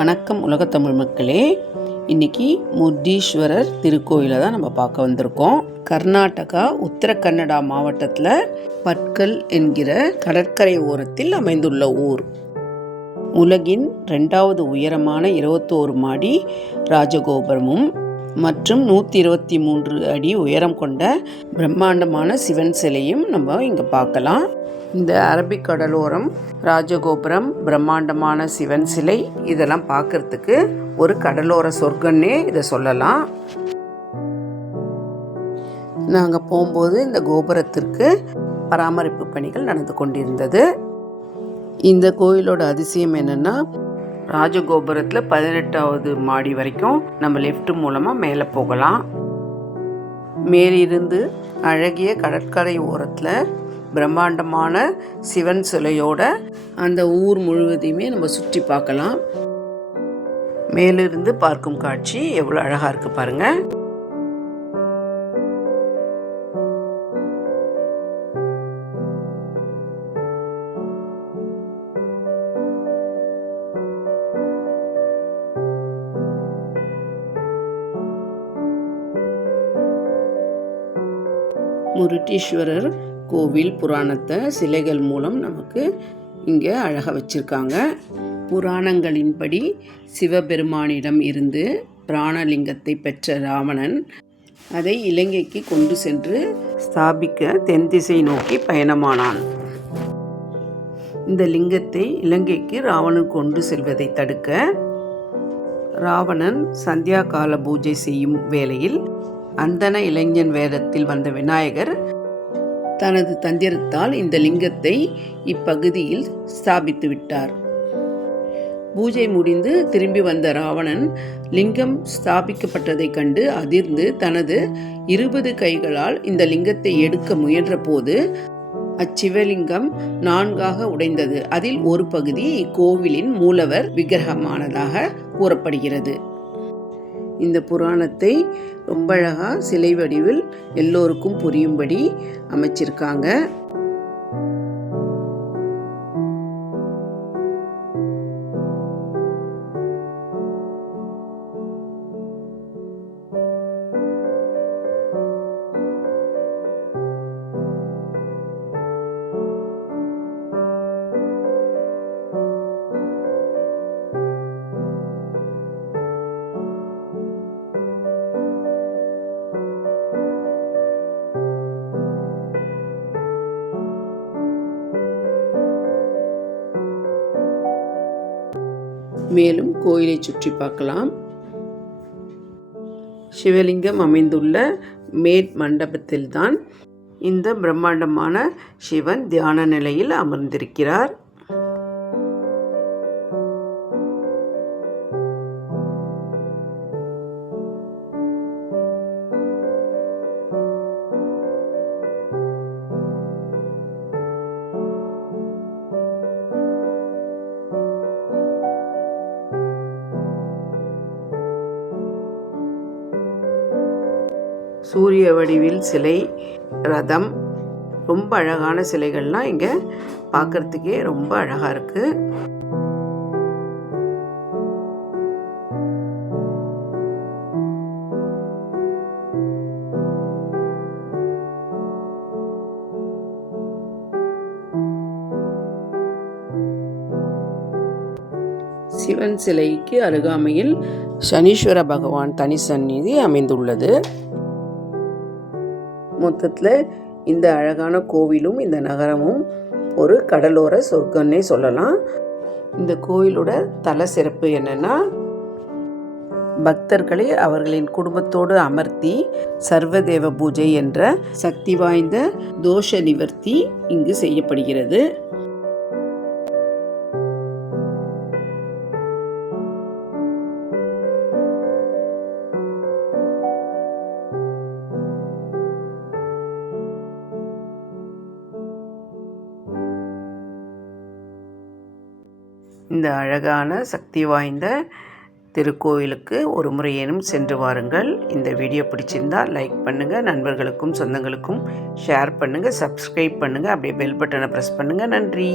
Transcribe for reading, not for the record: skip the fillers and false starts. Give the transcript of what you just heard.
வணக்கம் உலகத்தமிழ் மக்களே. இன்னைக்கு முர்டீஸ்வரர் திருக்கோயிலை தான் நம்ம பார்க்க வந்திருக்கோம். கர்நாடகா உத்தர கன்னடா மாவட்டத்தில் பட்கல் என்கிற கடற்கரை ஓரத்தில் அமைந்துள்ள ஊர். உலகின் 2வது உயரமான 21 மாடி ராஜகோபுரமும் மற்றும் 123 அடி உயரம் கொண்ட பிரம்மாண்டமான சிவன் சிலையும் நம்ம இங்கே பார்க்கலாம். இந்த அரபிக் கடலோரம், ராஜகோபுரம், பிரம்மாண்டமான சிவன் சிலை இதெல்லாம் பார்க்கறதுக்கு ஒரு கடலோர சொர்க்கன்னே இதை சொல்லலாம். நாங்கள் போகும்போது இந்த கோபுரத்திற்கு பராமரிப்பு பணிகள் நடந்து கொண்டிருந்தது. இந்த கோயிலோட அதிசயம் என்னென்னா, ராஜகோபுரத்தில் 18வது மாடி வரைக்கும் நம்ம லிஃப்ட் மூலமாக மேலே போகலாம். மேலிருந்து அழகிய கடற்கரை ஓரத்தில் பிரம்மாண்டமான சிவன் சிலையோட அந்த ஊர் முழுவதையுமே நம்ம சுற்றி பார்க்கலாம். மேலிருந்து பார்க்கும் காட்சி எவ்வளோ அழகாக இருக்குது பாருங்கள். முருடீஸ்வரர் கோவில் புராணத்தை சிலைகள் மூலம் நமக்கு இங்கே அழகாக வச்சுருக்காங்க. புராணங்களின்படி சிவபெருமானிடம் இருந்து பிராணலிங்கத்தை பெற்ற ராவணன் அதை இலங்கைக்கு கொண்டு சென்று ஸ்தாபிக்க தென் திசை நோக்கி பயணமானான். இந்த லிங்கத்தை இலங்கைக்கு ராவணன் கொண்டு செல்வதை தடுக்க ராவணன் சந்தியா கால பூஜை செய்யும் வேளையில் அந்தன இளைஞன் வேடத்தில் வந்த விநாயகர் தனது தந்திரத்தால் இந்த லிங்கத்தை இப்பகுதியில் ஸ்தாபித்து விட்டார். பூஜை முடிந்து திரும்பி வந்த ராவணன் லிங்கம் ஸ்தாபிக்கப்பட்டதை கண்டு அதிர்ந்து தனது 20 கைகளால் இந்த லிங்கத்தை எடுக்க முயன்ற போது அச்சிவலிங்கம் 4ஆக உடைந்தது. அதில் ஒரு பகுதி இக்கோவிலின் மூலவர் விக்கிரகமானதாக கூறப்படுகிறது. இந்த புராணத்தை ரொம்ப அழகாக சிலை வடிவில் எல்லோருக்கும் புரியும்படி அமைச்சிருக்காங்க. மேலும் கோயிலை சுற்றி பார்க்கலாம். சிவலிங்கம் அமைந்துள்ள மேட் மண்டபத்தில்தான் இந்த பிரம்மாண்டமான சிவன் தியான நிலையில் அமர்ந்திருக்கிறார். சூரிய வடிவில் சிலை, ரதம், ரொம்ப அழகான சிலைகள்லாம் இங்கே பார்க்கறதுக்கே ரொம்ப அழகாக இருக்கு. சிவன் சிலைக்கு அருகாமையில் சனீஸ்வர பகவான் தனி சந்நிதி அமைந்துள்ளது. மொத்தத்தில் இந்த அழகான கோவிலும் இந்த நகரமும் ஒரு கடலோர சொர்க்கம்னே சொல்லலாம். இந்த கோயிலோட தல சிறப்பு என்னன்னா, பக்தர்களை அவர்களின் குடும்பத்தோடு அமர்த்தி சர்வதேவ பூஜை என்ற சக்தி வாய்ந்த தோஷ நிவர்த்தி இங்கு செய்யப்படுகிறது. இந்த அழகான சக்தி வாய்ந்த திருக்கோயிலுக்கு ஒரு முறையேனும் சென்று வாருங்கள். இந்த வீடியோ பிடிச்சிருந்தால் லைக் பண்ணுங்கள், நண்பர்களுக்கும் சொந்தங்களுக்கும் ஷேர் பண்ணுங்கள், சப்ஸ்கிரைப் பண்ணுங்கள், அப்படியே பெல் பட்டனை ப்ரெஸ் பண்ணுங்கள். நன்றி.